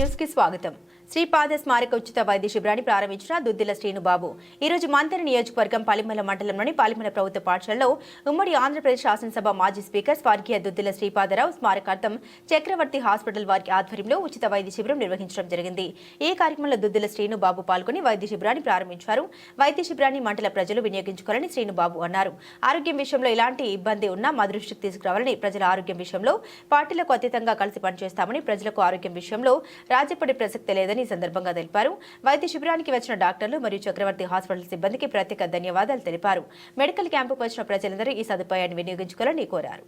న్యూస్కి స్వాగతం. శ్రీపాద స్మారక ఉచిత వైద్య శిబిరాన్ని ప్రారంభించిన దుద్దిల శ్రీనుబాబు. ఈ రోజు మంత్రి నియోజకవర్గం పలిమల మండలంలోని పలిమల ప్రభుత్వ పాఠశాలలో ఉమ్మడి ఆంధ్రప్రదేశ్ శాసనసభ మాజీ స్పీకర్ స్వర్గీయ దుద్దిల శ్రీపాదరావు స్మారకార్థం చక్రవర్తి హాస్పిటల్ వారి ఆధ్వర్యంలో ఉచిత వైద్య శిబిరం నిర్వహించడం జరిగింది. ఈ కార్యక్రమంలో దుద్దిల శ్రీనుబాబు పాల్గొని వైద్య శిబిరాన్ని ప్రారంభించారు. వైద్య శిబిరాన్ని మండల ప్రజలు వినియోగించుకోవాలని శ్రీనుబాబు అన్నారు. ఆరోగ్యం విషయంలో ఎలాంటి ఇబ్బంది ఉన్నా మా దృష్టికి తీసుకురావాలని ప్రజల ఆరోగ్యం విషయంలో పార్టీలకు అతీతంగా కలిసి పనిచేస్తామని ప్రజలకు ఆరోగ్యం విషయంలో రాజీపడే ప్రసక్తి లేదని ఈ సందర్భంగా తెలిపారు. వైద్య శిబిరానికి వచ్చిన డాక్టర్లు మరియు చక్రవర్తి హాస్పిటల్ సిబ్బందికి ప్రత్యేక ధన్యవాదాలు తెలిపారు. మెడికల్ క్యాంపుకు వచ్చిన ప్రజలందరూ ఈ సదుపాయాన్ని వినియోగించుకోవాలని కోరారు.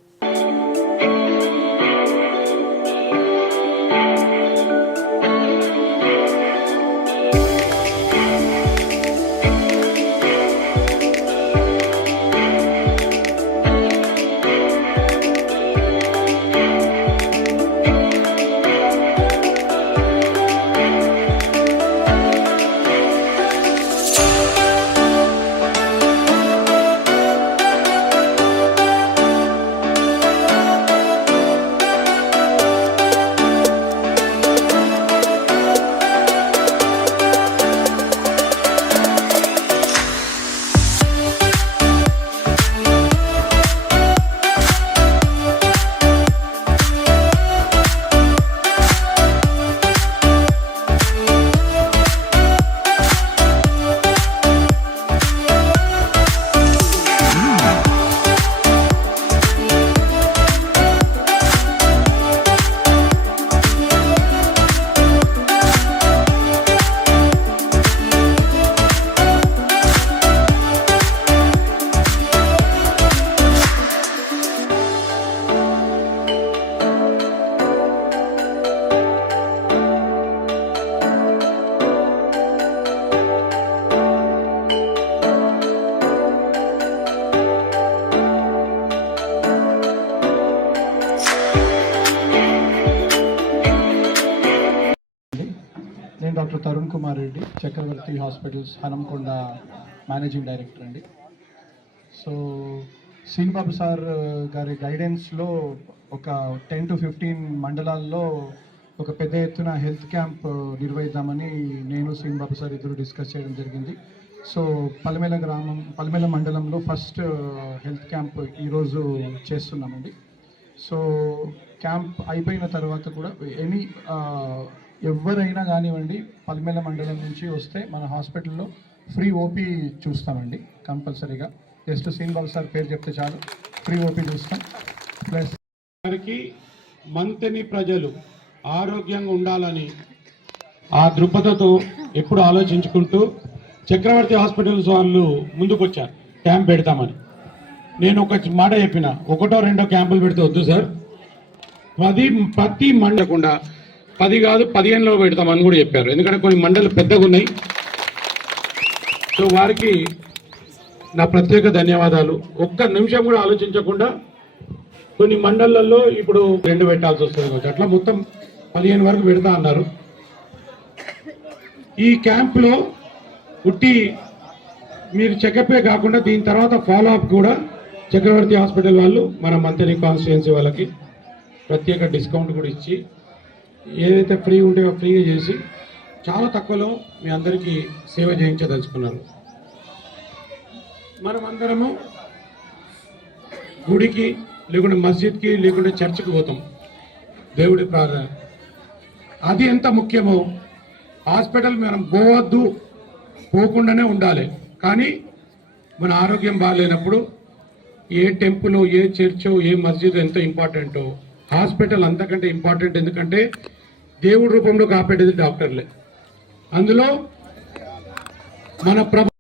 Doctor Tarun Kumar Reddy Chakravarthi hospitals Hanamkonda managing director అండి. సో శ్రీనిబాబు సార్ గారి గైడెన్స్లో ఒక టెన్ టు ఫిఫ్టీన్ మండలాల్లో ఒక పెద్ద ఎత్తున హెల్త్ క్యాంప్ నిర్వహిద్దామని నేను శ్రీనిబాబు సార్ ఇద్దరు డిస్కస్ చేయడం జరిగింది. సో పలమేల గ్రామం పలమేల మండలంలో ఫస్ట్ హెల్త్ క్యాంప్ ఈరోజు చేస్తున్నామండి. సో క్యాంప్ అయిపోయిన తర్వాత కూడా ఎనీ ఎవరైనా కానివ్వండి పల్మెల మండలం నుంచి వస్తే మన హాస్పిటల్లో ఫ్రీ ఓపీ చూస్తామండి కంపల్సరీగా. జస్ట్ సీన్బాల్ సార్ పేరు చెప్తే చాలు ఫ్రీ ఓపీ చూస్తాం. ప్లస్ వారికి మంతని ప్రజలు ఆరోగ్యంగా ఉండాలని ఆ దృక్పథతో ఎప్పుడు ఆలోచించుకుంటూ చక్రవర్తి హాస్పిటల్స్ వాళ్ళు ముందుకొచ్చారు. క్యాంప్ పెడతామని. నేను ఒక మాట చెప్పిన ఒకటో రెండో క్యాంపులు పెడితే వద్దు సార్. పది ప్రతి మండకుండా పది కాదు పదిహేనులో పెడతామని కూడా చెప్పారు. ఎందుకంటే కొన్ని మండలు పెద్దగా ఉన్నాయి. సో వారికి నా ప్రత్యేక ధన్యవాదాలు. ఒక్క నిమిషం కూడా ఆలోచించకుండా కొన్ని మండలాల్లో ఇప్పుడు రెండు పెట్టాల్సి వస్తుంది కావచ్చు. అట్లా మొత్తం పదిహేను వరకు పెడతా అన్నారు. ఈ క్యాంప్లో ఉట్టి మీరు చెకపే కాకుండా దీని తర్వాత ఫాలో అప్ కూడా చక్రవర్తి హాస్పిటల్ వాళ్ళు మన మంత్రి కాన్స్టిట్యున్సీ వాళ్ళకి ప్రత్యేక డిస్కౌంట్ కూడా ఇచ్చి ఏదైతే ఫ్రీ ఉంటే ఫ్రీగా చేసి చాలా తక్కువలో మీ అందరికీ సేవ చేయించదలుచుకున్నారు. మనం అందరము గుడికి లేకుంటే మస్జిద్కి లేకుంటే చర్చికి పోతాం. దేవుడి ప్రార్థన. అది ఎంత ముఖ్యమో హాస్పిటల్ మనం పోవద్దు పోకుండానే ఉండాలి. కానీ మన ఆరోగ్యం బాగాలేనప్పుడు ఏ టెంపుల్ ఏ చర్చో ఏ మస్జిద్ ఎంత ఇంపార్టెంటో హాస్పిటల్ అంతకంటే ఇంపార్టెంట్ ఎందుకంటే దేవుడి రూపంలో కాపాడేది డాక్టర్లే. అందులో మన ప్రభు